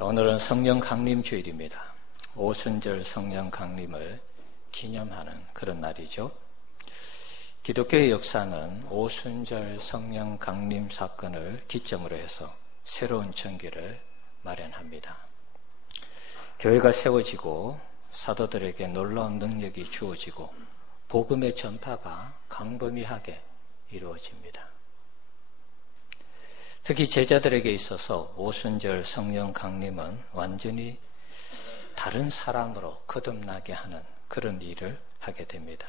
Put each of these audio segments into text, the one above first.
자, 오늘은 성령 강림 주일입니다. 오순절 성령 강림을 기념하는 그런 날이죠. 기독교의 역사는 오순절 성령 강림 사건을 기점으로 해서 새로운 전기를 마련합니다. 교회가 세워지고 사도들에게 놀라운 능력이 주어지고 복음의 전파가 광범위하게 이루어집니다. 특히 제자들에게 있어서 오순절 성령 강림은 완전히 다른 사람으로 거듭나게 하는 그런 일을 하게 됩니다.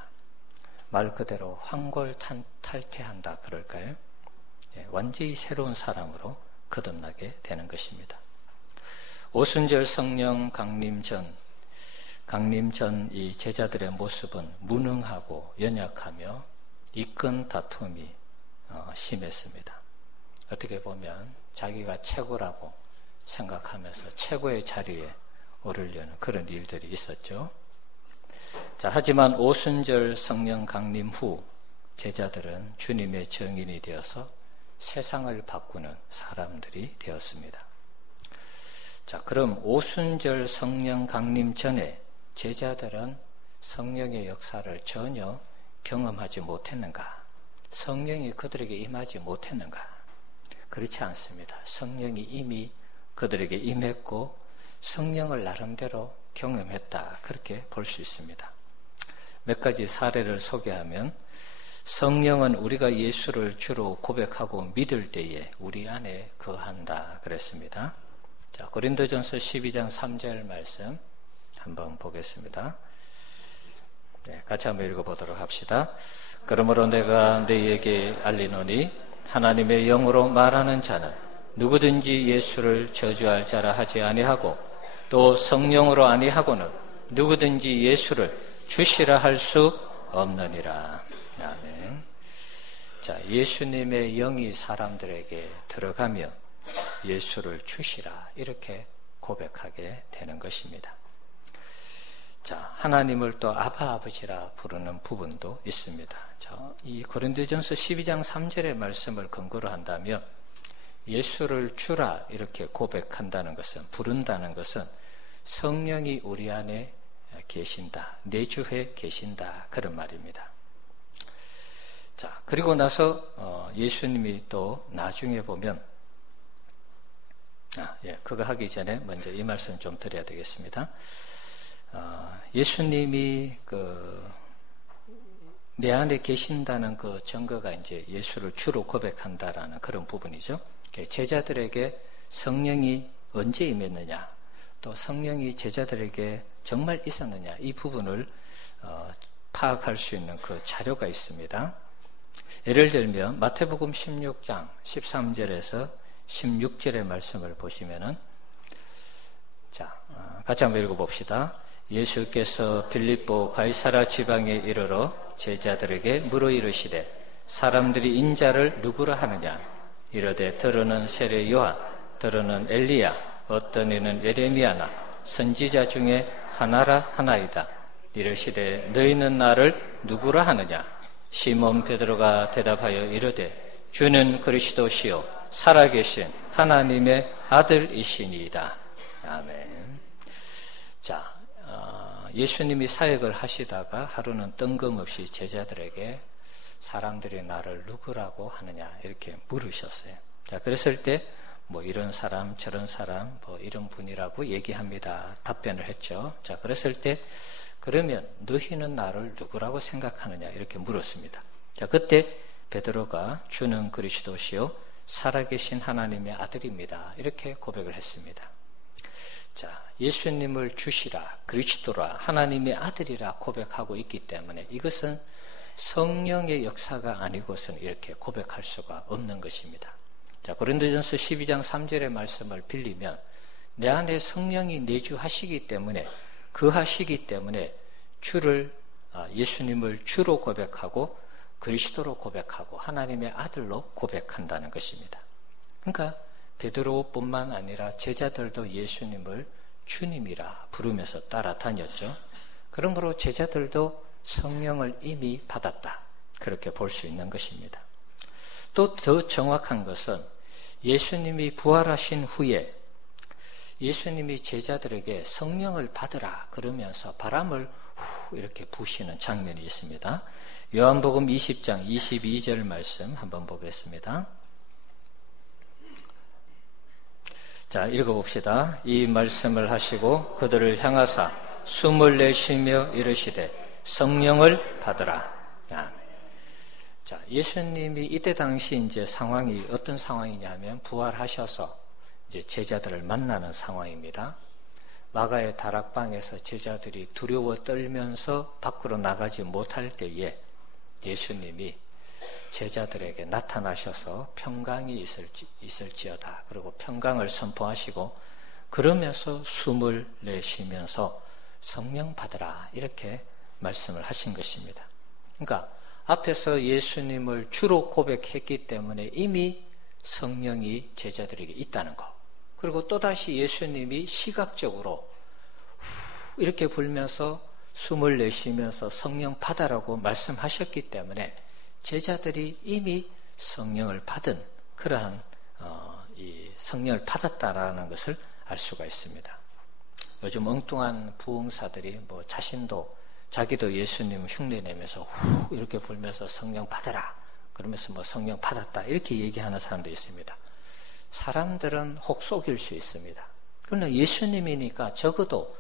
말 그대로 환골탈태한다 그럴까요? 완전히 새로운 사람으로 거듭나게 되는 것입니다. 오순절 성령 강림 전 이 제자들의 모습은 무능하고 연약하며 이권 다툼이 심했습니다. 어떻게 보면 자기가 최고라고 생각하면서 최고의 자리에 오르려는 그런 일들이 있었죠. 자, 하지만 오순절 성령 강림 후 제자들은 주님의 증인이 되어서 세상을 바꾸는 사람들이 되었습니다. 자, 그럼 오순절 성령 강림 전에 제자들은 성령의 역사를 전혀 경험하지 못했는가? 성령이 그들에게 임하지 못했는가? 그렇지 않습니다. 성령이 이미 그들에게 임했고 성령을 나름대로 경험했다. 그렇게 볼 수 있습니다. 몇 가지 사례를 소개하면 성령은 우리가 예수를 주로 고백하고 믿을 때에 우리 안에 거한다 그랬습니다. 자, 고린도전서 12장 3절 말씀 한번 보겠습니다. 네, 같이 한번 읽어보도록 합시다. 그러므로 내가 너희에게 알리노니 하나님의 영으로 말하는 자는 누구든지 예수를 저주할 자라 하지 아니하고 또 성령으로 아니하고는 누구든지 예수를 주시라 할 수 없느니라. 아멘. 자, 예수님의 영이 사람들에게 들어가면 예수를 주시라 이렇게 고백하게 되는 것입니다. 자, 하나님을 또 아바 아버지라 부르는 부분도 있습니다. 자, 이 고린도전서 12장 3절의 말씀을 근거로 한다면 예수를 주라 이렇게 고백한다는 것은, 부른다는 것은 성령이 우리 안에 계신다, 내주해 계신다 그런 말입니다. 자, 그리고 나서 예수님이 또 나중에 보면 그거 하기 전에 먼저 이 말씀 좀 드려야 되겠습니다. 예수님이 내 안에 계신다는 그 증거가 이제 예수를 주로 고백한다라는 그런 부분이죠. 제자들에게 성령이 언제 임했느냐, 또 성령이 제자들에게 정말 있었느냐, 이 부분을 파악할 수 있는 그 자료가 있습니다. 예를 들면 마태복음 16장 13절에서 16절의 말씀을 보시면은, 자, 같이 한번 읽어봅시다. 예수께서 빌립보 가이사라 지방에 이르러 제자들에게 물어 이르시되 사람들이 인자를 누구라 하느냐? 이르되 들으는 세례 요한, 들으는 엘리야, 어떤 이는 에레미야나 선지자 중에 하나라 하나이다. 이르시되 너희는 나를 누구라 하느냐? 시몬 베드로가 대답하여 이르되 주는 그리스도시요 살아계신 하나님의 아들이시니이다. 아멘. 자, 예수님이 사역을 하시다가 하루는 뜬금없이 제자들에게 사람들이 나를 누구라고 하느냐 이렇게 물으셨어요. 자, 그랬을 때 뭐 이런 사람 저런 사람 뭐 이런 분이라고 얘기합니다. 답변을 했죠. 자, 그랬을 때 그러면 너희는 나를 누구라고 생각하느냐 이렇게 물었습니다. 자, 그때 베드로가 주는 그리스도시요 살아계신 하나님의 아들입니다. 이렇게 고백을 했습니다. 자, 예수님을 주시라, 그리스도라, 하나님의 아들이라 고백하고 있기 때문에 이것은 성령의 역사가 아니고서는 이렇게 고백할 수가 없는 것입니다. 자, 고린도전서 12장 3절의 말씀을 빌리면 내 안에 성령이 내주하시기 때문에, 거하시기 때문에 예수님을 주로 고백하고 그리스도로 고백하고 하나님의 아들로 고백한다는 것입니다. 그러니까 베드로뿐만 아니라 제자들도 예수님을 주님이라 부르면서 따라다녔죠. 그러므로 제자들도 성령을 이미 받았다. 그렇게 볼 수 있는 것입니다. 또 더 정확한 것은 예수님이 부활하신 후에 예수님이 제자들에게 성령을 받으라 그러면서 바람을 후 이렇게 부시는 장면이 있습니다. 요한복음 20장 22절 말씀 한번 보겠습니다. 자, 읽어봅시다. 이 말씀을 하시고 그들을 향하사 숨을 내쉬며 이르시되 성령을 받으라. 자, 예수님이 이때 당시 이제 상황이 어떤 상황이냐면 부활하셔서 이제 제자들을 만나는 상황입니다. 마가의 다락방에서 제자들이 두려워 떨면서 밖으로 나가지 못할 때에 예수님이 제자들에게 나타나셔서 평강이 있을지어다. 그리고 평강을 선포하시고 그러면서 숨을 내쉬면서 성령 받으라 이렇게 말씀을 하신 것입니다. 그러니까 앞에서 예수님을 주로 고백했기 때문에 이미 성령이 제자들에게 있다는 것. 그리고 또다시 예수님이 시각적으로 이렇게 불면서 숨을 내쉬면서 성령 받아라고 말씀하셨기 때문에 제자들이 이미 성령을 받은 그러한 이 성령을 받았다라는 것을 알 수가 있습니다. 요즘 엉뚱한 부흥사들이 뭐 자기도 예수님 흉내내면서 후 이렇게 불면서 성령 받아라 그러면서 뭐 성령 받았다 이렇게 얘기하는 사람도 있습니다. 사람들은 혹 속일 수 있습니다. 그러나 예수님이니까 적어도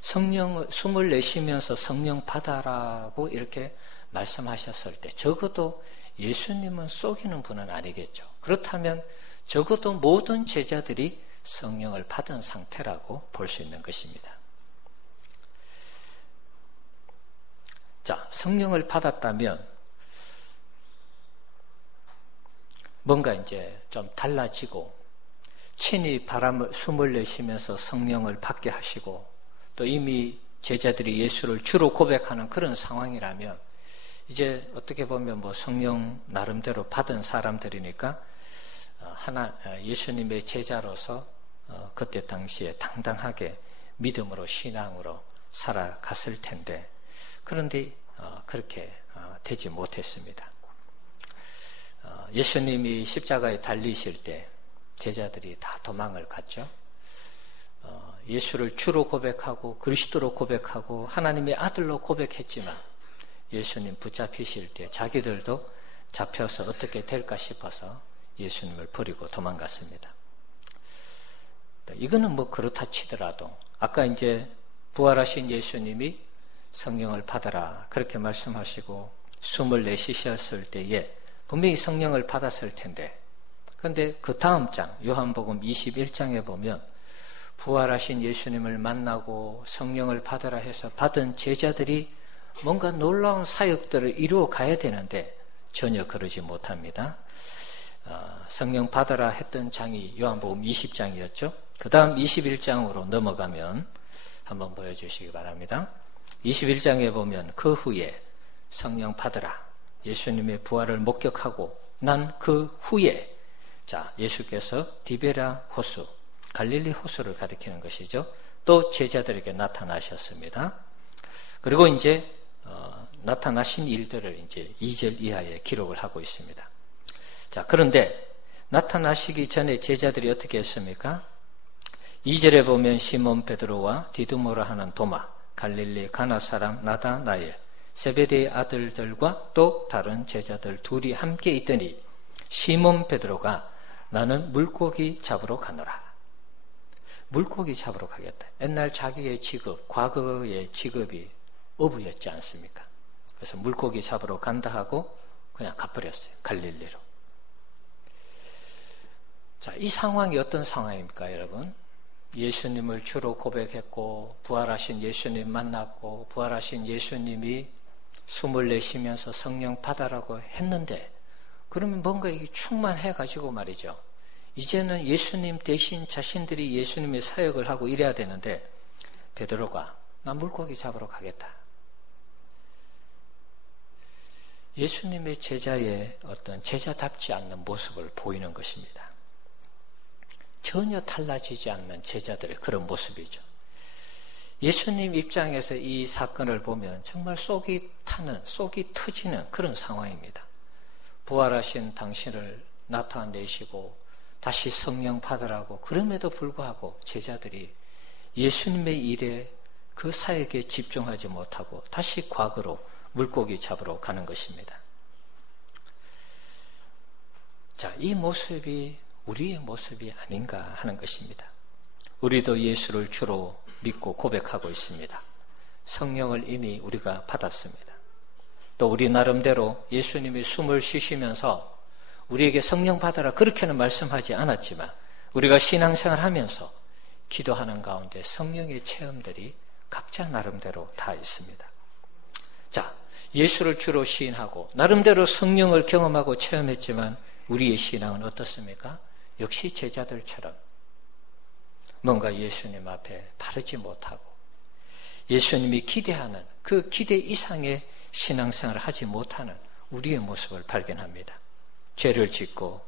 숨을 내쉬면서 성령 받아라고 이렇게 말씀하셨을 때 적어도 예수님은 속이는 분은 아니겠죠. 그렇다면 적어도 모든 제자들이 성령을 받은 상태라고 볼 수 있는 것입니다. 자, 성령을 받았다면 뭔가 이제 좀 달라지고 친히 숨을 내쉬면서 성령을 받게 하시고 또 이미 제자들이 예수를 주로 고백하는 그런 상황이라면 이제 어떻게 보면 뭐 성령 나름대로 받은 사람들이니까 예수님의 제자로서 그때 당시에 당당하게 믿음으로 신앙으로 살아갔을 텐데 그런데 그렇게 되지 못했습니다. 예수님이 십자가에 달리실 때 제자들이 다 도망을 갔죠. 예수를 주로 고백하고 그리스도로 고백하고 하나님의 아들로 고백했지만 예수님 붙잡히실 때 자기들도 잡혀서 어떻게 될까 싶어서 예수님을 버리고 도망갔습니다. 이거는 뭐 그렇다 치더라도 아까 이제 부활하신 예수님이 성령을 받아라 그렇게 말씀하시고 숨을 내쉬셨을 때에 분명히 성령을 받았을 텐데 그런데 그 다음 장 요한복음 21장에 보면 부활하신 예수님을 만나고 성령을 받으라 해서 받은 제자들이 뭔가 놀라운 사역들을 이루어 가야 되는데 전혀 그러지 못합니다. 성령 받으라 했던 장이 요한복음 20장이었죠. 그 다음 21장으로 넘어가면 한번 보여주시기 바랍니다. 21장에 보면 그 후에 성령 받으라 예수님의 부활을 목격하고 난 그 후에 자 예수께서 디베라 호수 갈릴리 호수를 가리키는 것이죠. 또 제자들에게 나타나셨습니다. 그리고 이제 나타나신 일들을 이제 2절 이하에 기록을 하고 있습니다. 자 그런데 나타나시기 전에 제자들이 어떻게 했습니까? 2절에 보면 시몬 베드로와 디두모라 하는 도마 갈릴리 가나 사람 나다나엘 세베대의 아들들과 또 다른 제자들 둘이 함께 있더니 시몬 베드로가 나는 물고기 잡으러 가노라. 물고기 잡으러 가겠다. 옛날 자기의 직업, 과거의 직업이 어부였지 않습니까? 그래서 물고기 잡으러 간다 하고 그냥 가버렸어요. 갈릴리로. 자, 이 상황이 어떤 상황입니까, 여러분? 예수님을 주로 고백했고 부활하신 예수님 만났고 부활하신 예수님이 숨을 내쉬면서 성령 받아라고 했는데 그러면 뭔가 이게 충만해가지고 말이죠. 이제는 예수님 대신 자신들이 예수님의 사역을 하고 이래야 되는데 베드로가 나 물고기 잡으러 가겠다. 예수님의 제자의 어떤 제자답지 않는 모습을 보이는 것입니다. 전혀 달라지지 않는 제자들의 그런 모습이죠. 예수님 입장에서 이 사건을 보면 정말 속이 터지는 그런 상황입니다. 부활하신 당신을 나타내시고 다시 성령 받으라고 그럼에도 불구하고 제자들이 예수님의 일에 그 사역에 집중하지 못하고 다시 과거로 물고기 잡으러 가는 것입니다. 자, 이 모습이 우리의 모습이 아닌가 하는 것입니다. 우리도 예수를 주로 믿고 고백하고 있습니다. 성령을 이미 우리가 받았습니다. 또 우리 나름대로 예수님이 숨을 쉬시면서 우리에게 성령 받아라 그렇게는 말씀하지 않았지만 우리가 신앙생활 하면서 기도하는 가운데 성령의 체험들이 각자 나름대로 다 있습니다. 자, 예수를 주로 시인하고 나름대로 성령을 경험하고 체험했지만 우리의 신앙은 어떻습니까? 역시 제자들처럼 뭔가 예수님 앞에 바르지 못하고 예수님이 기대하는 그 기대 이상의 신앙생활을 하지 못하는 우리의 모습을 발견합니다. 죄를 짓고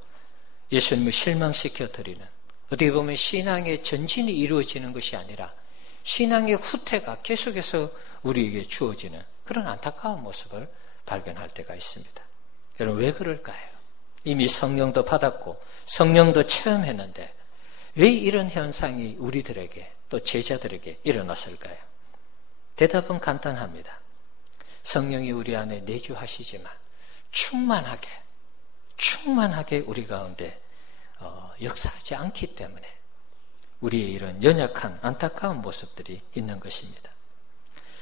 예수님을 실망시켜 드리는, 어떻게 보면 신앙의 전진이 이루어지는 것이 아니라 신앙의 후퇴가 계속해서 우리에게 주어지는 그런 안타까운 모습을 발견할 때가 있습니다. 여러분, 왜 그럴까요? 이미 성령도 받았고 성령도 체험했는데 왜 이런 현상이 우리들에게 또 제자들에게 일어났을까요? 대답은 간단합니다. 성령이 우리 안에 내주하시지만 충만하게 우리 가운데 역사하지 않기 때문에 우리의 이런 연약한 안타까운 모습들이 있는 것입니다.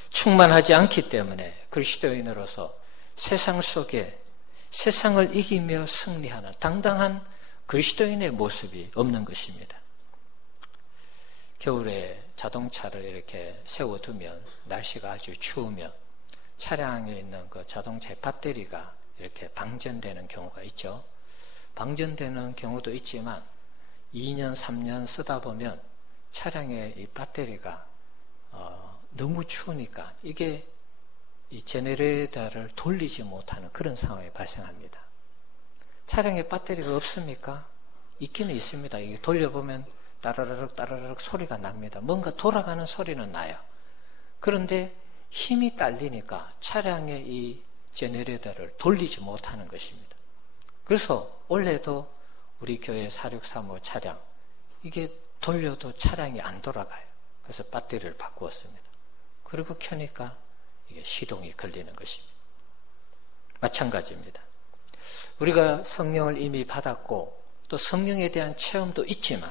충만하지 않기 때문에 그리스도인으로서 세상 속에 세상을 이기며 승리하는 당당한 그리스도인의 모습이 없는 것입니다. 겨울에 자동차를 이렇게 세워두면 날씨가 아주 추우면 차량에 있는 그 자동차의 배터리가 이렇게 방전되는 경우가 있죠. 방전되는 경우도 있지만 2년, 3년 쓰다 보면 차량의 이 배터리가 너무 추우니까 이게 이 제네레이터를 돌리지 못하는 그런 상황이 발생합니다. 차량에 배터리가 없습니까? 있기는 있습니다. 이게 돌려보면 따라르륵 소리가 납니다. 뭔가 돌아가는 소리는 나요. 그런데 힘이 딸리니까 차량의 이 제네레이터를 돌리지 못하는 것입니다. 그래서 원래도 우리 교회 4635 차량 이게 돌려도 차량이 안 돌아가요. 그래서 배터리를 바꾸었습니다. 그리고 켜니까 이게 시동이 걸리는 것입니다. 마찬가지입니다. 우리가 성령을 이미 받았고 또 성령에 대한 체험도 있지만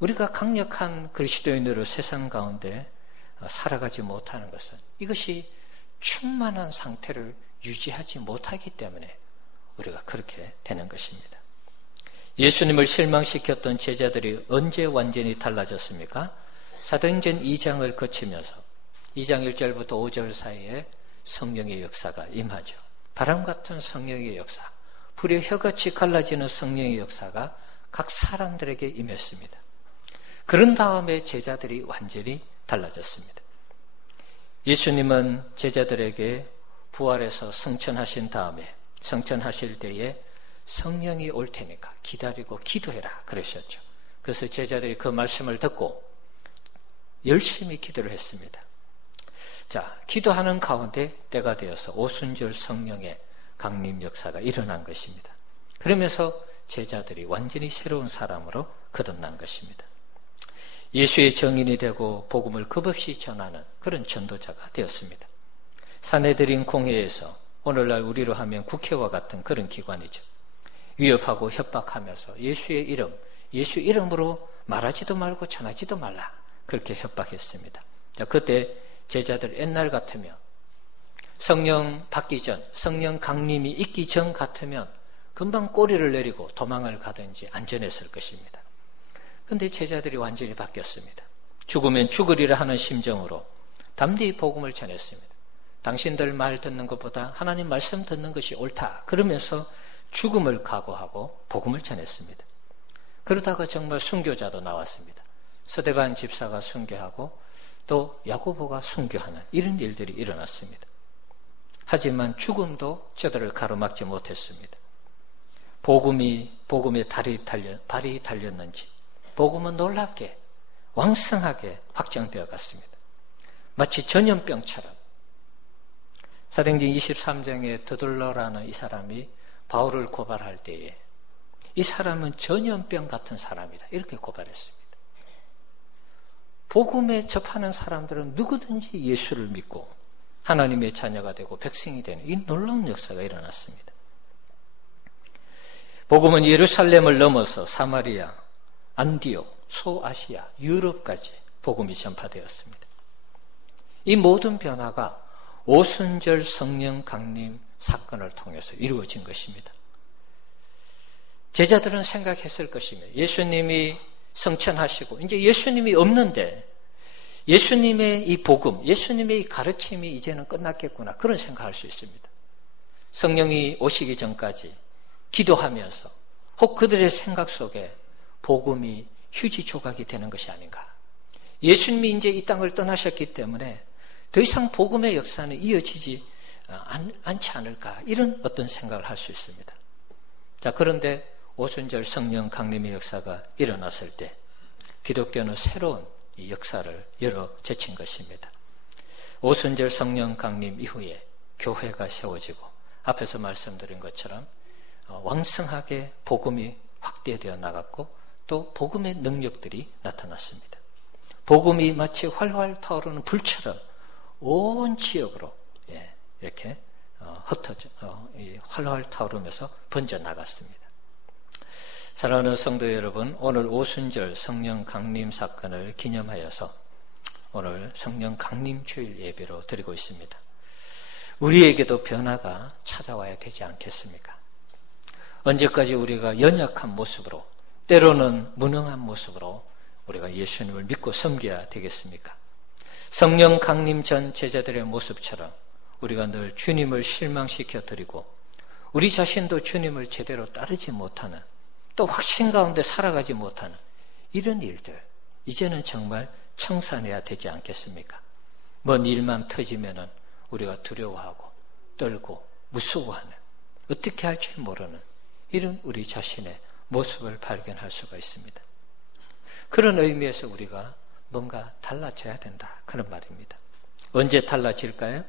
우리가 강력한 그리스도인으로 세상 가운데 살아가지 못하는 것은 이것이 충만한 상태를 유지하지 못하기 때문에 우리가 그렇게 되는 것입니다. 예수님을 실망시켰던 제자들이 언제 완전히 달라졌습니까? 사도행전 2장을 거치면서 2장 1절부터 5절 사이에 성령의 역사가 임하죠. 바람 같은 성령의 역사, 불의 혀같이 갈라지는 성령의 역사가 각 사람들에게 임했습니다. 그런 다음에 제자들이 완전히 달라졌습니다. 예수님은 제자들에게 부활해서 승천하신 다음에 승천하실 때에 성령이 올 테니까 기다리고 기도해라 그러셨죠. 그래서 제자들이 그 말씀을 듣고 열심히 기도를 했습니다. 자, 기도하는 가운데 때가 되어서 오순절 성령의 강림 역사가 일어난 것입니다. 그러면서 제자들이 완전히 새로운 사람으로 거듭난 것입니다. 예수의 증인이 되고 복음을 겁없이 전하는 그런 전도자가 되었습니다. 산헤드린 공회에서 오늘날 우리로 하면 국회와 같은 그런 기관이죠. 위협하고 협박하면서 예수의 이름, 예수 이름으로 말하지도 말고 전하지도 말라 그렇게 협박했습니다. 자, 그때 제자들 옛날 같으면 성령 받기 전, 성령 강림이 있기 전 같으면 금방 꼬리를 내리고 도망을 가든지 안전했을 것입니다. 그런데 제자들이 완전히 바뀌었습니다. 죽으면 죽으리라 하는 심정으로 담대히 복음을 전했습니다. 당신들 말 듣는 것보다 하나님 말씀 듣는 것이 옳다 그러면서 죽음을 각오하고 복음을 전했습니다. 그러다가 정말 순교자도 나왔습니다. 스데반 집사가 순교하고 또 야고보가 순교하는 이런 일들이 일어났습니다. 하지만 죽음도 저들을 가로막지 못했습니다. 복음에 발이 달렸는지 복음은 놀랍게 왕성하게 확장되어 갔습니다. 마치 전염병처럼 사도행전 23장에 드둘러라는 이 사람이 바울을 고발할 때에 이 사람은 전염병 같은 사람이다. 이렇게 고발했습니다. 복음에 접하는 사람들은 누구든지 예수를 믿고 하나님의 자녀가 되고 백성이 되는 이 놀라운 역사가 일어났습니다. 복음은 예루살렘을 넘어서 사마리아, 안디옥, 소아시아, 유럽까지 복음이 전파되었습니다. 이 모든 변화가 오순절 성령 강림 사건을 통해서 이루어진 것입니다. 제자들은 생각했을 것입니다. 예수님이 성천하시고 이제 예수님이 없는데 예수님의 이 복음, 예수님의 이 가르침이 이제는 끝났겠구나, 그런 생각할 수 있습니다. 성령이 오시기 전까지 기도하면서 혹 그들의 생각 속에 복음이 휴지 조각이 되는 것이 아닌가. 예수님이 이제 이 땅을 떠나셨기 때문에 더 이상 복음의 역사는 이어지지 않지 않을까, 이런 어떤 생각을 할 수 있습니다. 자, 그런데 오순절 성령 강림의 역사가 일어났을 때 기독교는 새로운 이 역사를 열어 제친 것입니다. 오순절 성령 강림 이후에 교회가 세워지고 앞에서 말씀드린 것처럼 왕성하게 복음이 확대되어 나갔고 또 복음의 능력들이 나타났습니다. 복음이 마치 활활 타오르는 불처럼 온 지역으로 이렇게 흩어져 활활 타오르면서 번져 나갔습니다. 사랑하는 성도 여러분, 오늘 오순절 성령 강림 사건을 기념하여서 오늘 성령 강림 주일 예배로 드리고 있습니다. 우리에게도 변화가 찾아와야 되지 않겠습니까? 언제까지 우리가 연약한 모습으로, 때로는 무능한 모습으로 우리가 예수님을 믿고 섬겨야 되겠습니까? 성령 강림 전 제자들의 모습처럼 우리가 늘 주님을 실망시켜 드리고 우리 자신도 주님을 제대로 따르지 못하는, 또 확신 가운데 살아가지 못하는 이런 일들, 이제는 정말 청산해야 되지 않겠습니까? 뭔 일만 터지면은 우리가 두려워하고 떨고 무서워하는, 어떻게 할지 모르는 이런 우리 자신의 모습을 발견할 수가 있습니다. 그런 의미에서 우리가 뭔가 달라져야 된다, 그런 말입니다. 언제 달라질까요?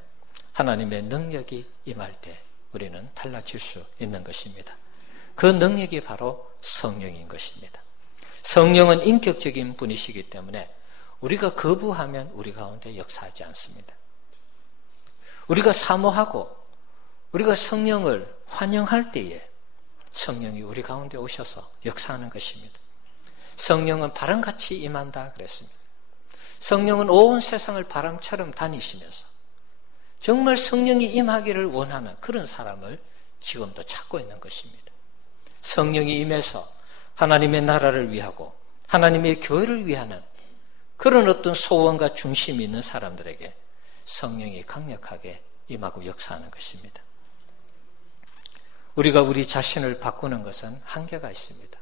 하나님의 능력이 임할 때 우리는 달라질 수 있는 것입니다. 그 능력이 바로 성령인 것입니다. 성령은 인격적인 분이시기 때문에 우리가 거부하면 우리 가운데 역사하지 않습니다. 우리가 사모하고 우리가 성령을 환영할 때에 성령이 우리 가운데 오셔서 역사하는 것입니다. 성령은 바람같이 임한다 그랬습니다. 성령은 온 세상을 바람처럼 다니시면서 정말 성령이 임하기를 원하는 그런 사람을 지금도 찾고 있는 것입니다. 성령이 임해서 하나님의 나라를 위하고 하나님의 교회를 위하는 그런 어떤 소원과 중심이 있는 사람들에게 성령이 강력하게 임하고 역사하는 것입니다. 우리가 우리 자신을 바꾸는 것은 한계가 있습니다.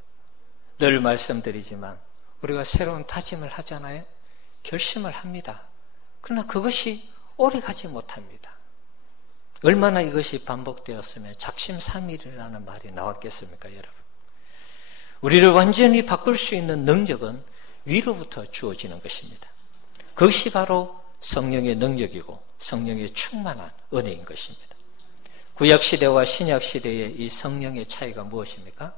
늘 말씀드리지만 우리가 새로운 다짐을 하잖아요. 결심을 합니다. 그러나 그것이 오래 가지 못합니다. 얼마나 이것이 반복되었으면 작심삼일이라는 말이 나왔겠습니까, 여러분? 우리를 완전히 바꿀 수 있는 능력은 위로부터 주어지는 것입니다. 그것이 바로 성령의 능력이고 성령의 충만한 은혜인 것입니다. 구약시대와 신약시대의 이 성령의 차이가 무엇입니까?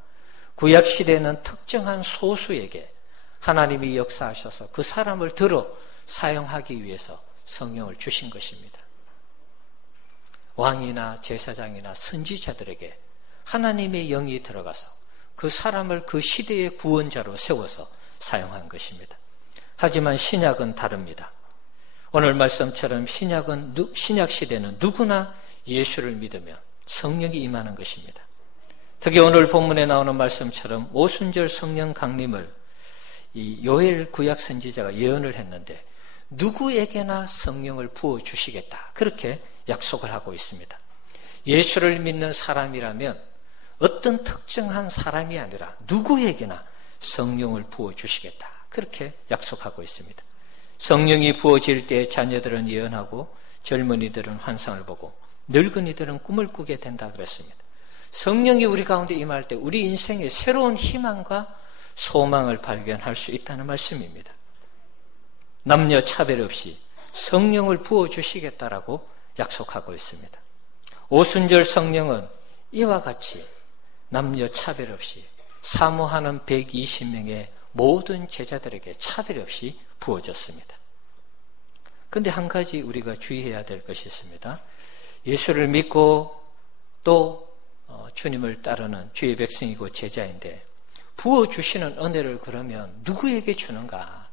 구약시대는 특정한 소수에게 하나님이 역사하셔서 그 사람을 들어 사용하기 위해서 성령을 주신 것입니다. 왕이나 제사장이나 선지자들에게 하나님의 영이 들어가서 그 사람을 그 시대의 구원자로 세워서 사용한 것입니다. 하지만 신약은 다릅니다. 오늘 말씀처럼 신약시대는 누구나 예수를 믿으면 성령이 임하는 것입니다. 특히 오늘 본문에 나오는 말씀처럼 오순절 성령 강림을 이 요엘 구약 선지자가 예언을 했는데 누구에게나 성령을 부어주시겠다, 그렇게 약속을 하고 있습니다. 예수를 믿는 사람이라면 어떤 특정한 사람이 아니라 누구에게나 성령을 부어주시겠다, 그렇게 약속하고 있습니다. 성령이 부어질 때 자녀들은 예언하고 젊은이들은 환상을 보고 늙은이들은 꿈을 꾸게 된다 그랬습니다. 성령이 우리 가운데 임할 때 우리 인생에 새로운 희망과 소망을 발견할 수 있다는 말씀입니다. 남녀 차별 없이 성령을 부어주시겠다라고 약속하고 있습니다. 오순절 성령은 이와 같이 남녀 차별 없이 사모하는 120명의 모든 제자들에게 차별 없이 부어졌습니다. 그런데 한 가지 우리가 주의해야 될 것이 있습니다. 예수를 믿고 또 주님을 따르는 주의 백성이고 제자인데 부어주시는 은혜를 그러면 누구에게 주는가?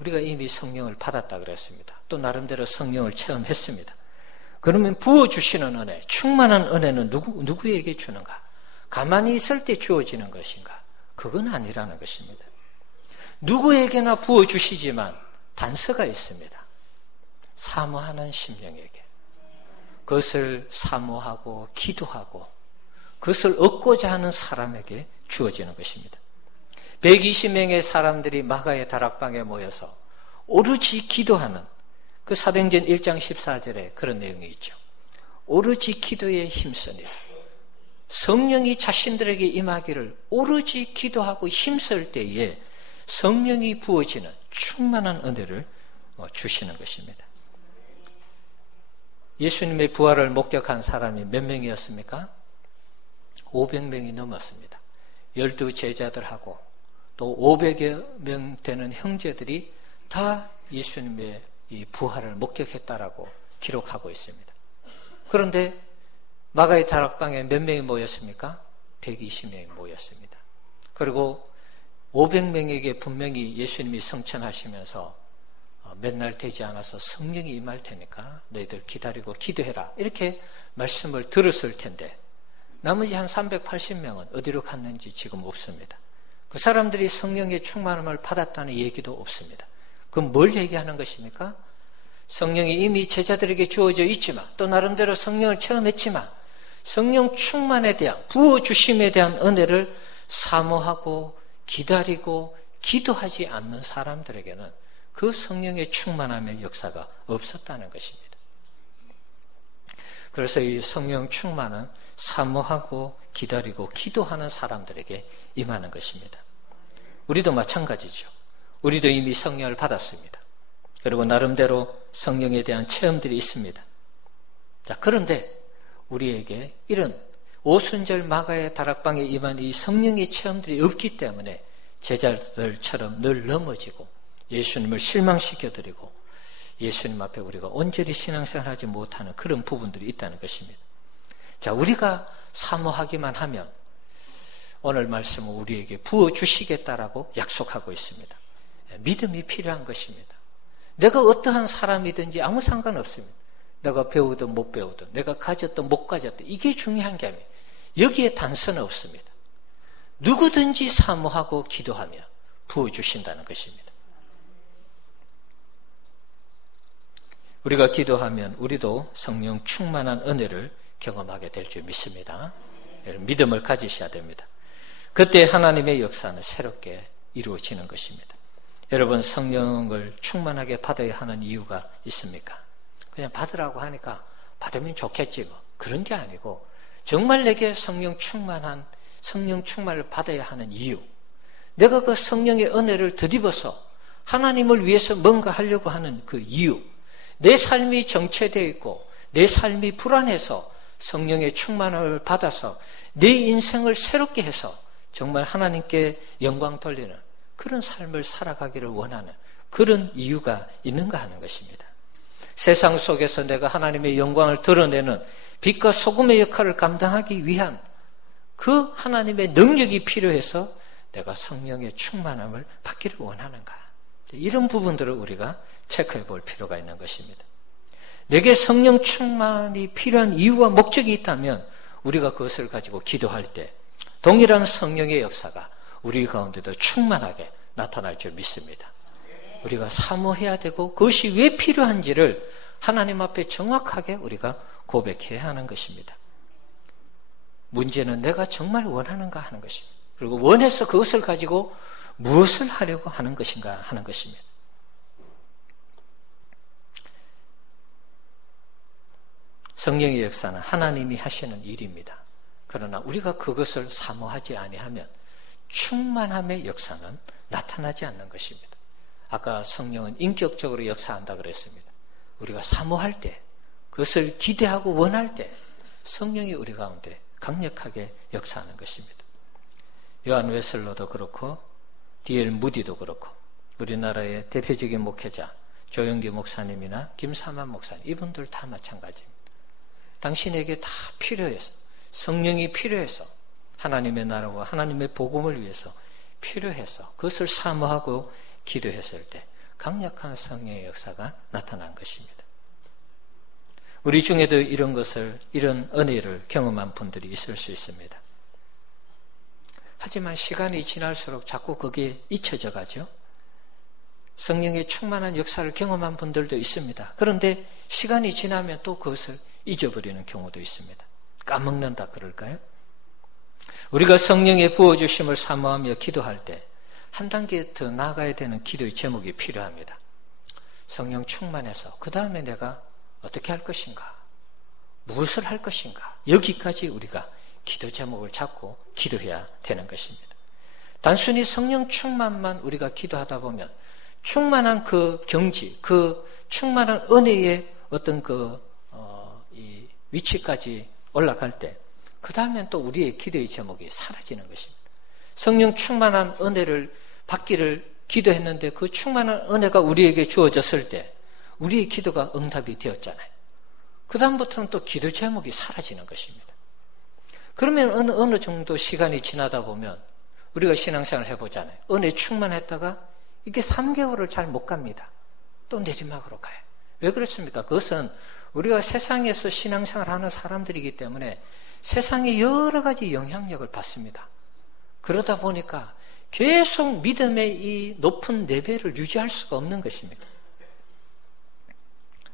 우리가 이미 성령을 받았다 그랬습니다. 또 나름대로 성령을 체험했습니다. 그러면 부어주시는 은혜, 충만한 은혜는 누구에게 주는가? 가만히 있을 때 주어지는 것인가? 그건 아니라는 것입니다. 누구에게나 부어주시지만 단서가 있습니다. 사모하는 심령에게. 그것을 사모하고 기도하고 그것을 얻고자 하는 사람에게 주어지는 것입니다. 120명의 사람들이 마가의 다락방에 모여서 오로지 기도하는 그 사도행전 1장 14절에 그런 내용이 있죠. 오로지 기도에 힘쓰니 성령이 자신들에게 임하기를 오로지 기도하고 힘쓸 때에 성령이 부어지는 충만한 은혜를 주시는 것입니다. 예수님의 부활을 목격한 사람이 몇 명이었습니까? 500명이 넘었습니다. 12 제자들하고 또 500여 명 되는 형제들이 다 예수님의 이 부활을 목격했다라고 기록하고 있습니다. 그런데 마가의 다락방에 몇 명이 모였습니까? 120명이 모였습니다. 그리고 500명에게 분명히 예수님이 성천하시면서 몇 날 되지 않아서 성령이 임할 테니까 너희들 기다리고 기도해라 이렇게 말씀을 들었을 텐데 나머지 한 380명은 어디로 갔는지 지금 없습니다. 그 사람들이 성령의 충만함을 받았다는 얘기도 없습니다. 그럼 뭘 얘기하는 것입니까? 성령이 이미 제자들에게 주어져 있지만 또 나름대로 성령을 체험했지만 성령 충만에 대한 부어주심에 대한 은혜를 사모하고 기다리고 기도하지 않는 사람들에게는 그 성령의 충만함의 역사가 없었다는 것입니다. 그래서 이 성령 충만은 사모하고 기다리고 기도하는 사람들에게 임하는 것입니다. 우리도 마찬가지죠. 우리도 이미 성령을 받았습니다. 그리고 나름대로 성령에 대한 체험들이 있습니다. 자, 그런데 우리에게 이런 오순절 마가의 다락방에 임한 이 성령의 체험들이 없기 때문에 제자들처럼 늘 넘어지고 예수님을 실망시켜드리고 예수님 앞에 우리가 온전히 신앙생활하지 못하는 그런 부분들이 있다는 것입니다. 자, 우리가 사모하기만 하면 오늘 말씀은 우리에게 부어주시겠다라고 약속하고 있습니다. 믿음이 필요한 것입니다. 내가 어떠한 사람이든지 아무 상관없습니다. 내가 배우든 못 배우든 내가 가졌든 못 가졌든 이게 중요한 게 아니에요. 여기에 단서는 없습니다. 누구든지 사모하고 기도하며 부어주신다는 것입니다. 우리가 기도하면 우리도 성령 충만한 은혜를 경험하게 될 줄 믿습니다. 여러분 믿음을 가지셔야 됩니다. 그때 하나님의 역사는 새롭게 이루어지는 것입니다. 여러분 성령을 충만하게 받아야 하는 이유가 있습니까? 그냥 받으라고 하니까 받으면 좋겠지 뭐. 그런 게 아니고 정말 내게 성령 충만을 받아야 하는 이유, 내가 그 성령의 은혜를 덧입어서 하나님을 위해서 뭔가 하려고 하는 그 이유, 내 삶이 정체되어 있고 내 삶이 불안해서 성령의 충만함을 받아서 내 인생을 새롭게 해서 정말 하나님께 영광 돌리는 그런 삶을 살아가기를 원하는 그런 이유가 있는가 하는 것입니다. 세상 속에서 내가 하나님의 영광을 드러내는 빛과 소금의 역할을 감당하기 위한 그 하나님의 능력이 필요해서 내가 성령의 충만함을 받기를 원하는가. 이런 부분들을 우리가 체크해 볼 필요가 있는 것입니다. 내게 성령 충만이 필요한 이유와 목적이 있다면 우리가 그것을 가지고 기도할 때 동일한 성령의 역사가 우리 가운데도 충만하게 나타날 줄 믿습니다. 우리가 사모해야 되고 그것이 왜 필요한지를 하나님 앞에 정확하게 우리가 고백해야 하는 것입니다. 문제는 내가 정말 원하는가 하는 것입니다. 그리고 원해서 그것을 가지고 무엇을 하려고 하는 것인가 하는 것입니다. 성령의 역사는 하나님이 하시는 일입니다. 그러나 우리가 그것을 사모하지 아니하면 충만함의 역사는 나타나지 않는 것입니다. 아까 성령은 인격적으로 역사한다 그랬습니다. 우리가 사모할 때, 그것을 기대하고 원할 때 성령이 우리 가운데 강력하게 역사하는 것입니다. 요한 웨슬러도 그렇고 D.L. 무디도 그렇고 우리나라의 대표적인 목회자 조영기 목사님이나 김사만 목사님, 이분들 다 마찬가지입니다. 당신에게 다 필요해서, 성령이 필요해서, 하나님의 나라와 하나님의 복음을 위해서 필요해서 그것을 사모하고 기도했을 때 강력한 성령의 역사가 나타난 것입니다. 우리 중에도 이런 은혜를 경험한 분들이 있을 수 있습니다. 하지만 시간이 지날수록 자꾸 그게 잊혀져 가죠. 성령의 충만한 역사를 경험한 분들도 있습니다. 그런데 시간이 지나면 또 그것을 잊어버리는 경우도 있습니다. 까먹는다 그럴까요? 우리가 성령의 부어주심을 사모하며 기도할 때 한 단계 더 나아가야 되는 기도의 제목이 필요합니다. 성령 충만해서 그 다음에 내가 어떻게 할 것인가? 무엇을 할 것인가? 여기까지 우리가 기도 제목을 잡고 기도해야 되는 것입니다. 단순히 성령 충만만 우리가 기도하다 보면 충만한 그 경지, 그 충만한 은혜의 어떤 이 위치까지 올라갈 때 그 다음엔 또 우리의 기도의 제목이 사라지는 것입니다. 성령 충만한 은혜를 받기를 기도했는데 그 충만한 은혜가 우리에게 주어졌을 때 우리의 기도가 응답이 되었잖아요. 그 다음부터는 또 기도 제목이 사라지는 것입니다. 그러면 어느 정도 시간이 지나다 보면 우리가 신앙생활을 해보잖아요. 은혜 충만했다가 이게 3개월을 잘 못 갑니다. 또 내리막으로 가요. 왜 그렇습니까? 그것은 우리가 세상에서 신앙생활을 하는 사람들이기 때문에 세상의 여러 가지 영향력을 받습니다. 그러다 보니까 계속 믿음의 이 높은 레벨을 유지할 수가 없는 것입니다.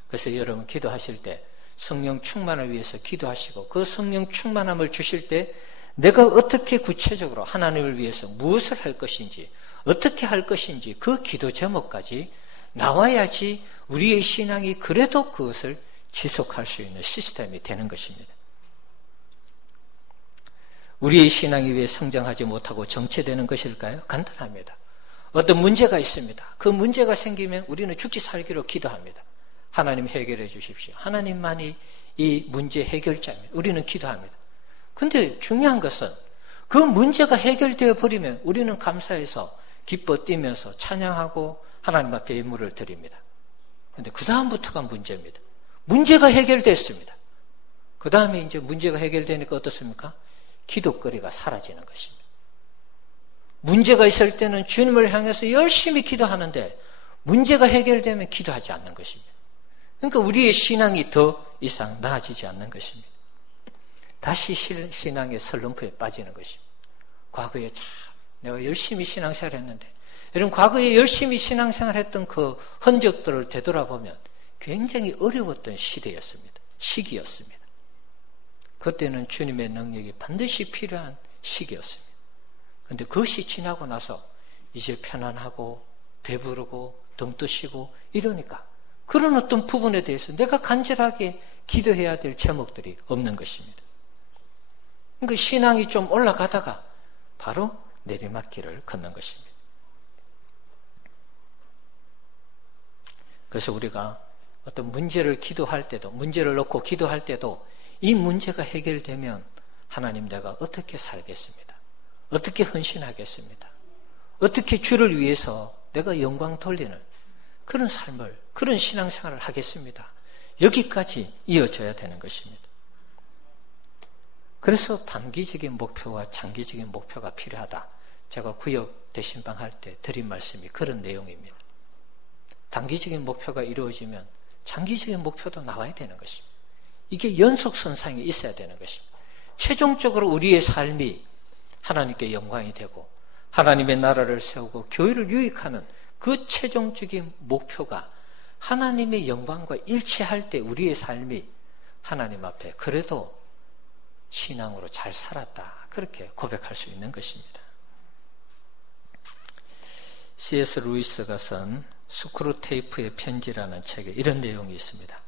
그래서 여러분 기도하실 때 성령 충만을 위해서 기도하시고 그 성령 충만함을 주실 때 내가 어떻게 구체적으로 하나님을 위해서 무엇을 할 것인지 어떻게 할 것인지 그 기도 제목까지 나와야지 우리의 신앙이 그래도 그것을 지속할 수 있는 시스템이 되는 것입니다. 우리의 신앙이 왜 성장하지 못하고 정체되는 것일까요? 간단합니다. 어떤 문제가 있습니다. 그 문제가 생기면 우리는 죽기 살기로 기도합니다. 하나님 해결해 주십시오. 하나님만이 이 문제 해결자입니다. 우리는 기도합니다. 근데 중요한 것은 그 문제가 해결되어 버리면 우리는 감사해서 기뻐 뛰면서 찬양하고 하나님 앞에 예물을 드립니다. 그런데 그 다음부터가 문제입니다. 문제가 해결됐습니다. 그 다음에 이제 문제가 해결되니까 어떻습니까? 기도거리가 사라지는 것입니다. 문제가 있을 때는 주님을 향해서 열심히 기도하는데 문제가 해결되면 기도하지 않는 것입니다. 그러니까 우리의 신앙이 더 이상 나아지지 않는 것입니다. 다시 신앙의 슬럼프에 빠지는 것입니다. 과거에 참 내가 열심히 신앙생활 했는데 이런 과거에 열심히 신앙생활 했던 그 흔적들을 되돌아보면 굉장히 어려웠던 시기였습니다. 그때는 주님의 능력이 반드시 필요한 시기였습니다. 그런데 그것이 지나고 나서 이제 편안하고 배부르고 등 뜨시고 이러니까 그런 어떤 부분에 대해서 내가 간절하게 기도해야 될 제목들이 없는 것입니다. 그러니까 신앙이 좀 올라가다가 바로 내리막길을 걷는 것입니다. 그래서 우리가 어떤 문제를 기도할 때도, 문제를 놓고 기도할 때도 이 문제가 해결되면 하나님 내가 어떻게 살겠습니다. 어떻게 헌신하겠습니다. 어떻게 주를 위해서 내가 영광 돌리는 그런 삶을, 그런 신앙생활을 하겠습니다. 여기까지 이어져야 되는 것입니다. 그래서 단기적인 목표와 장기적인 목표가 필요하다. 제가 구역 대신방 할 때 드린 말씀이 그런 내용입니다. 단기적인 목표가 이루어지면 장기적인 목표도 나와야 되는 것입니다. 이게 연속선상에 있어야 되는 것입니다. 최종적으로 우리의 삶이 하나님께 영광이 되고 하나님의 나라를 세우고 교회를 유익하는 그 최종적인 목표가 하나님의 영광과 일치할 때 우리의 삶이 하나님 앞에 그래도 신앙으로 잘 살았다. 그렇게 고백할 수 있는 것입니다. C.S. 루이스가 쓴 스크루테이프의 편지라는 책에 이런 내용이 있습니다.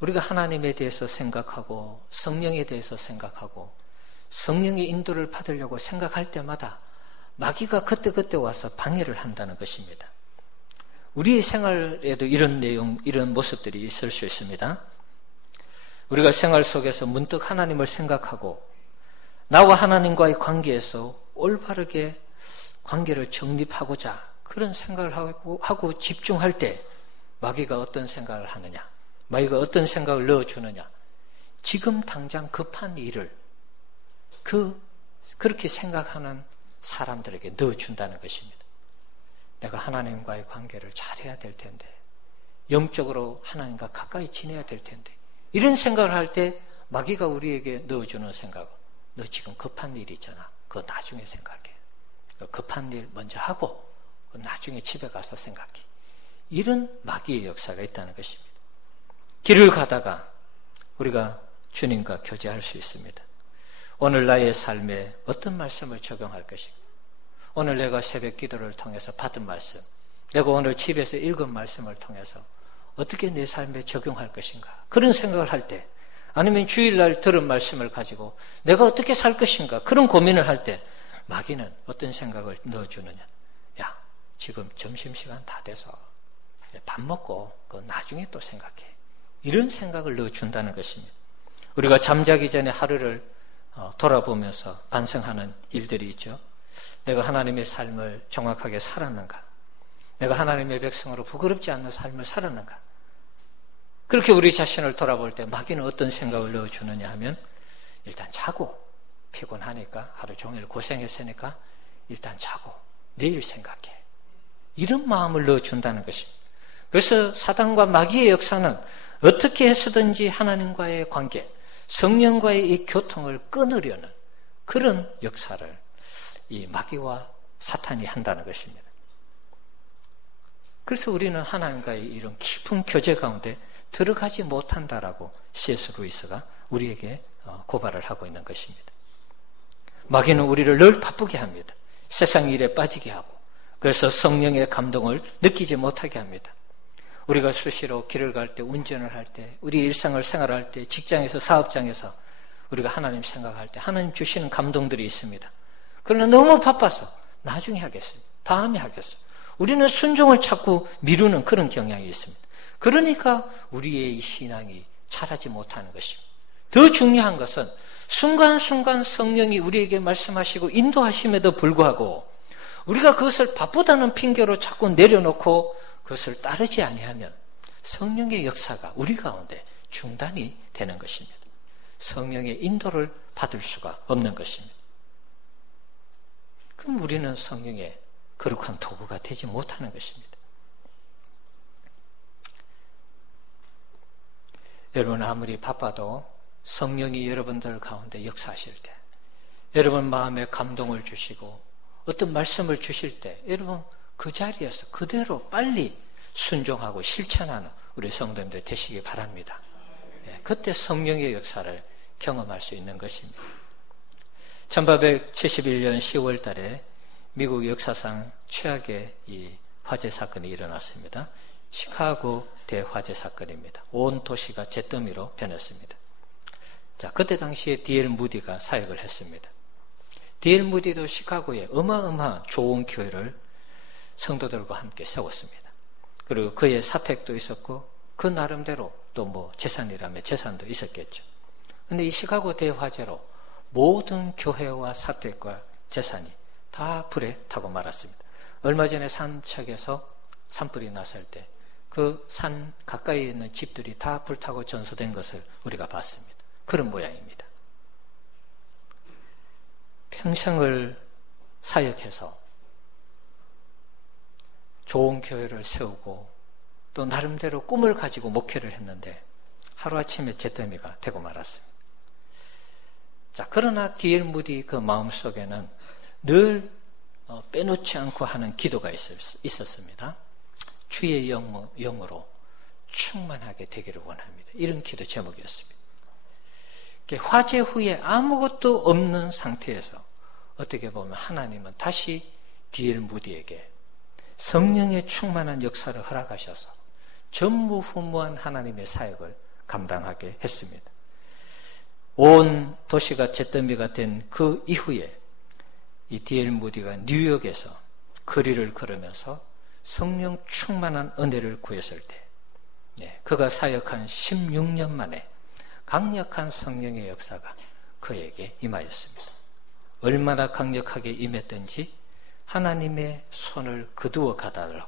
우리가 하나님에 대해서 생각하고 성령에 대해서 생각하고 성령의 인도를 받으려고 생각할 때마다 마귀가 그때그때 와서 방해를 한다는 것입니다. 우리의 생활에도 이런 내용, 이런 모습들이 있을 수 있습니다. 우리가 생활 속에서 문득 하나님을 생각하고 나와 하나님과의 관계에서 올바르게 관계를 정립하고자 그런 생각을 하고 집중할 때 마귀가 어떤 생각을 하느냐, 마귀가 어떤 생각을 넣어주느냐, 지금 당장 급한 일을 그렇게 생각하는 사람들에게 넣어준다는 것입니다. 내가 하나님과의 관계를 잘해야 될 텐데, 영적으로 하나님과 가까이 지내야 될 텐데, 이런 생각을 할 때 마귀가 우리에게 넣어주는 생각은, 너 지금 급한 일 있잖아, 그거 나중에 생각해. 급한 일 먼저 하고 나중에 집에 가서 생각해. 이런 마귀의 역사가 있다는 것입니다. 길을 가다가 우리가 주님과 교제할 수 있습니다. 오늘 나의 삶에 어떤 말씀을 적용할 것인가, 오늘 내가 새벽 기도를 통해서 받은 말씀, 내가 오늘 집에서 읽은 말씀을 통해서 어떻게 내 삶에 적용할 것인가, 그런 생각을 할 때, 아니면 주일날 들은 말씀을 가지고 내가 어떻게 살 것인가, 그런 고민을 할 때 마귀는 어떤 생각을 넣어주느냐, 야, 지금 점심시간 다 돼서 밥 먹고 그거 나중에 또 생각해. 이런 생각을 넣어준다는 것입니다. 우리가 잠자기 전에 하루를 돌아보면서 반성하는 일들이 있죠. 내가 하나님의 삶을 정확하게 살았는가, 내가 하나님의 백성으로 부끄럽지 않는 삶을 살았는가. 그렇게 우리 자신을 돌아볼 때 마귀는 어떤 생각을 넣어주느냐 하면, 일단 자고, 피곤하니까 하루 종일 고생했으니까 일단 자고 내일 생각해. 이런 마음을 넣어준다는 것입니다. 그래서 사단과 마귀의 역사는 어떻게 해서든지 하나님과의 관계, 성령과의 이 교통을 끊으려는 그런 역사를 이 마귀와 사탄이 한다는 것입니다. 그래서 우리는 하나님과의 이런 깊은 교제 가운데 들어가지 못한다라고 C.S. 루이스가 우리에게 고발을 하고 있는 것입니다. 마귀는 우리를 늘 바쁘게 합니다. 세상 일에 빠지게 하고, 그래서 성령의 감동을 느끼지 못하게 합니다. 우리가 수시로 길을 갈 때, 운전을 할 때, 우리 일상을 생활할 때, 직장에서, 사업장에서 우리가 하나님 생각할 때 하나님 주시는 감동들이 있습니다. 그러나 너무 바빠서 나중에 하겠습니다, 다음에 하겠습니다, 우리는 순종을 자꾸 미루는 그런 경향이 있습니다. 그러니까 우리의 이 신앙이 자라지 못하는 것입니다. 더 중요한 것은 순간순간 성령이 우리에게 말씀하시고 인도하심에도 불구하고 우리가 그것을 바쁘다는 핑계로 자꾸 내려놓고 그것을 따르지 아니하면 성령의 역사가 우리 가운데 중단이 되는 것입니다. 성령의 인도를 받을 수가 없는 것입니다. 그럼 우리는 성령의 거룩한 도구가 되지 못하는 것입니다. 여러분, 아무리 바빠도 성령이 여러분들 가운데 역사하실 때, 여러분 마음에 감동을 주시고 어떤 말씀을 주실 때, 여러분 그 자리에서 그대로 빨리 순종하고 실천하는 우리 성도님들 되시기 바랍니다. 그때 성령의 역사를 경험할 수 있는 것입니다. 1871년 10월 달에 미국 역사상 최악의 이 화재 사건이 일어났습니다. 시카고 대화재 사건입니다. 온 도시가 잿더미로 변했습니다. 자, 그때 당시에 D.L. 무디가 사역을 했습니다. D.L. 무디도 시카고에 어마어마한 좋은 교회를 성도들과 함께 세웠습니다. 그리고 그의 사택도 있었고 그 나름대로 또 뭐 재산이라면 재산도 있었겠죠. 그런데 이 시카고 대화재로 모든 교회와 사택과 재산이 다 불에 타고 말았습니다. 얼마 전에 산척에서 산불이 났을 때 그 산 가까이에 있는 집들이 다 불타고 전소된 것을 우리가 봤습니다. 그런 모양입니다. 평생을 사역해서 좋은 교회를 세우고 또 나름대로 꿈을 가지고 목회를 했는데 하루아침에 잿더미가 되고 말았습니다. 자, 그러나 D.L. 무디 그 마음속에는 늘 빼놓지 않고 하는 기도가 있었습니다. 주의 영으로 충만하게 되기를 원합니다. 이런 기도 제목이었습니다. 화재 후에 아무것도 없는 상태에서 어떻게 보면 하나님은 다시 D.L. 무디에게 성령의 충만한 역사를 허락하셔서 전무후무한 하나님의 사역을 감당하게 했습니다. 온 도시가 잿더미가 된 그 이후에 이 D.L. 무디가 뉴욕에서 거리를 걸으면서 성령 충만한 은혜를 구했을 때, 그가 사역한 16년 만에 강력한 성령의 역사가 그에게 임하였습니다. 얼마나 강력하게 임했든지 하나님의 손을 거두어 가다가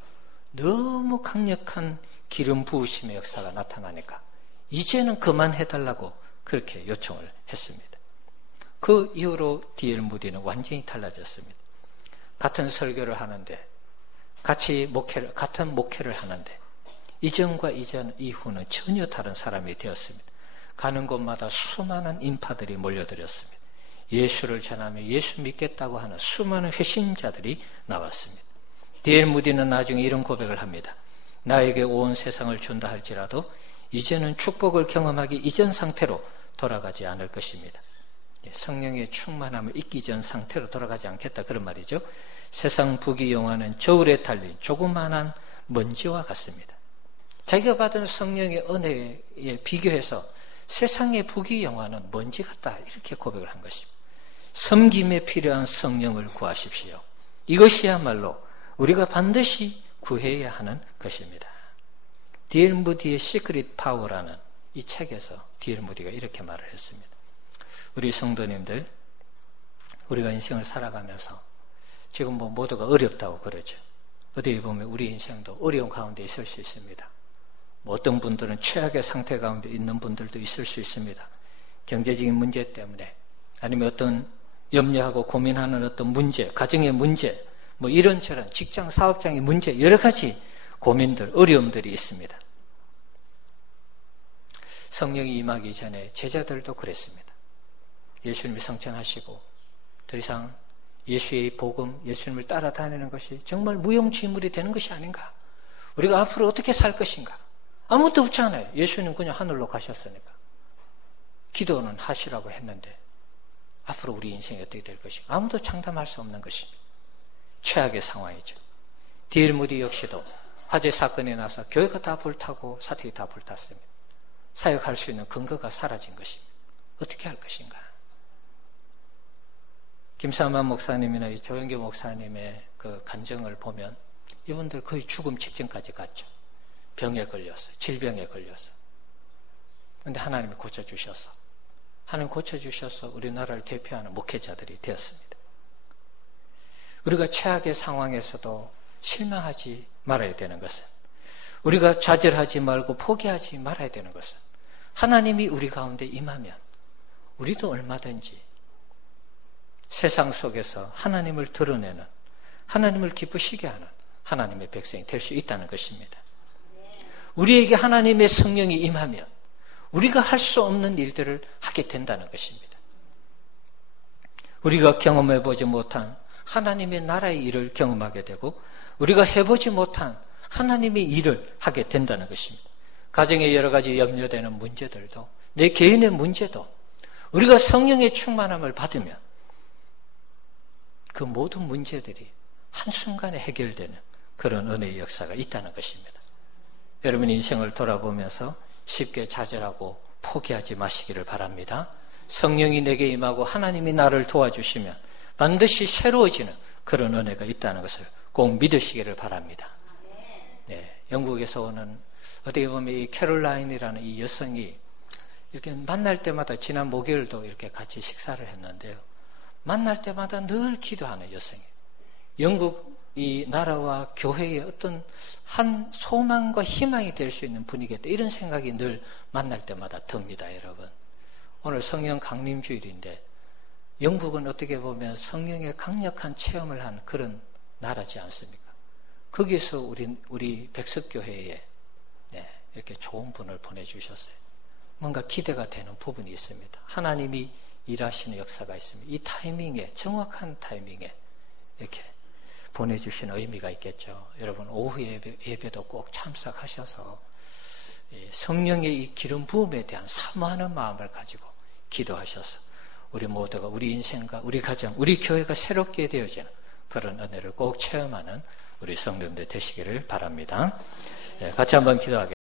너무 강력한 기름 부으심의 역사가 나타나니까 이제는 그만해달라고 그렇게 요청을 했습니다. 그 이후로 D.L. 무디는 완전히 달라졌습니다. 같은 설교를 하는데 같은 목회를 하는데 이전과 이후는 전혀 다른 사람이 되었습니다. 가는 곳마다 수많은 인파들이 몰려들었습니다. 예수를 전하며 예수 믿겠다고 하는 수많은 회심자들이 나왔습니다. D.L. 무디는 나중에 이런 고백을 합니다. 나에게 온 세상을 준다 할지라도 이제는 축복을 경험하기 이전 상태로 돌아가지 않을 것입니다. 성령의 충만함을 잊기 전 상태로 돌아가지 않겠다 그런 말이죠. 세상 부귀영화는 저울에 달린 조그마한 먼지와 같습니다. 자기가 받은 성령의 은혜에 비교해서 세상의 부귀영화는 먼지 같다 이렇게 고백을 한 것입니다. 섬김에 필요한 성령을 구하십시오. 이것이야말로 우리가 반드시 구해야 하는 것입니다. D.L. 무디의 시크릿 파워라는 이 책에서 D.L. 무디가 이렇게 말을 했습니다. 우리 성도님들, 우리가 인생을 살아가면서 지금 모두가 어렵다고 그러죠. 어디 보면 우리 인생도 어려운 가운데 있을 수 있습니다. 어떤 분들은 최악의 상태 가운데 있는 분들도 있을 수 있습니다. 경제적인 문제 때문에 아니면 어떤 염려하고 고민하는 어떤 문제, 가정의 문제, 이런저런 직장 사업장의 문제, 여러 가지 고민들, 어려움들이 있습니다. 성령이 임하기 전에 제자들도 그랬습니다. 예수님이 성천하시고 더 이상 예수의 복음, 예수님을 따라다니는 것이 정말 무용지물이 되는 것이 아닌가? 우리가 앞으로 어떻게 살 것인가? 아무것도 없잖아요. 예수님 그냥 하늘로 가셨으니까. 기도는 하시라고 했는데 앞으로 우리 인생이 어떻게 될 것인가? 아무도 장담할 수 없는 것입니다. 최악의 상황이죠. D.L. 무디 역시도 화재 사건이 나서 교회가 다 불타고 사택이 다 불탔습니다. 사역할 수 있는 근거가 사라진 것입니다. 어떻게 할 것인가? 김삼만 목사님이나 이 조영교 목사님의 그 간증을 보면 이분들 거의 죽음 직전까지 갔죠. 병에 걸렸어요. 질병에 걸렸어요. 그런데 하나님이 고쳐주셔서 하나님 고쳐주셔서 우리나라를 대표하는 목회자들이 되었습니다. 우리가 최악의 상황에서도 실망하지 말아야 되는 것은, 우리가 좌절하지 말고 포기하지 말아야 되는 것은, 하나님이 우리 가운데 임하면 우리도 얼마든지 세상 속에서 하나님을 드러내는, 하나님을 기쁘시게 하는 하나님의 백성이 될 수 있다는 것입니다. 우리에게 하나님의 성령이 임하면 우리가 할 수 없는 일들을 하게 된다는 것입니다. 우리가 경험해보지 못한 하나님의 나라의 일을 경험하게 되고 우리가 해보지 못한 하나님의 일을 하게 된다는 것입니다. 가정에 여러 가지 염려되는 문제들도, 내 개인의 문제도 우리가 성령의 충만함을 받으면 그 모든 문제들이 한순간에 해결되는 그런 은혜의 역사가 있다는 것입니다. 여러분 인생을 돌아보면서 쉽게 좌절하고 포기하지 마시기를 바랍니다. 성령이 내게 임하고 하나님이 나를 도와주시면 반드시 새로워지는 그런 은혜가 있다는 것을 꼭 믿으시기를 바랍니다. 네, 영국에서 오는 어떻게 보면 이 캐롤라인이라는 이 여성이 이렇게 만날 때마다 지난 목요일도 이렇게 같이 식사를 했는데요. 만날 때마다 늘 기도하는 여성이에요. 영국 이 나라와 교회의 어떤 한 소망과 희망이 될 수 있는 분위기다, 이런 생각이 늘 만날 때마다 듭니다. 여러분, 오늘 성령 강림주일인데 영국은 어떻게 보면 성령의 강력한 체험을 한 그런 나라지 않습니까? 거기서 우리 백석교회에 이렇게 좋은 분을 보내주셨어요. 뭔가 기대가 되는 부분이 있습니다. 하나님이 일하시는 역사가 있습니다. 이 타이밍에, 정확한 타이밍에 이렇게 보내주시는 의미가 있겠죠. 여러분 오후 예배도 꼭 참석하셔서 성령의 이 기름 부음에 대한 사모하는 마음을 가지고 기도하셔서 우리 모두가 우리 인생과 우리 가정, 우리 교회가 새롭게 되어지는 그런 은혜를 꼭 체험하는 우리 성도님들 되시기를 바랍니다. 같이 한번 기도하겠습니다.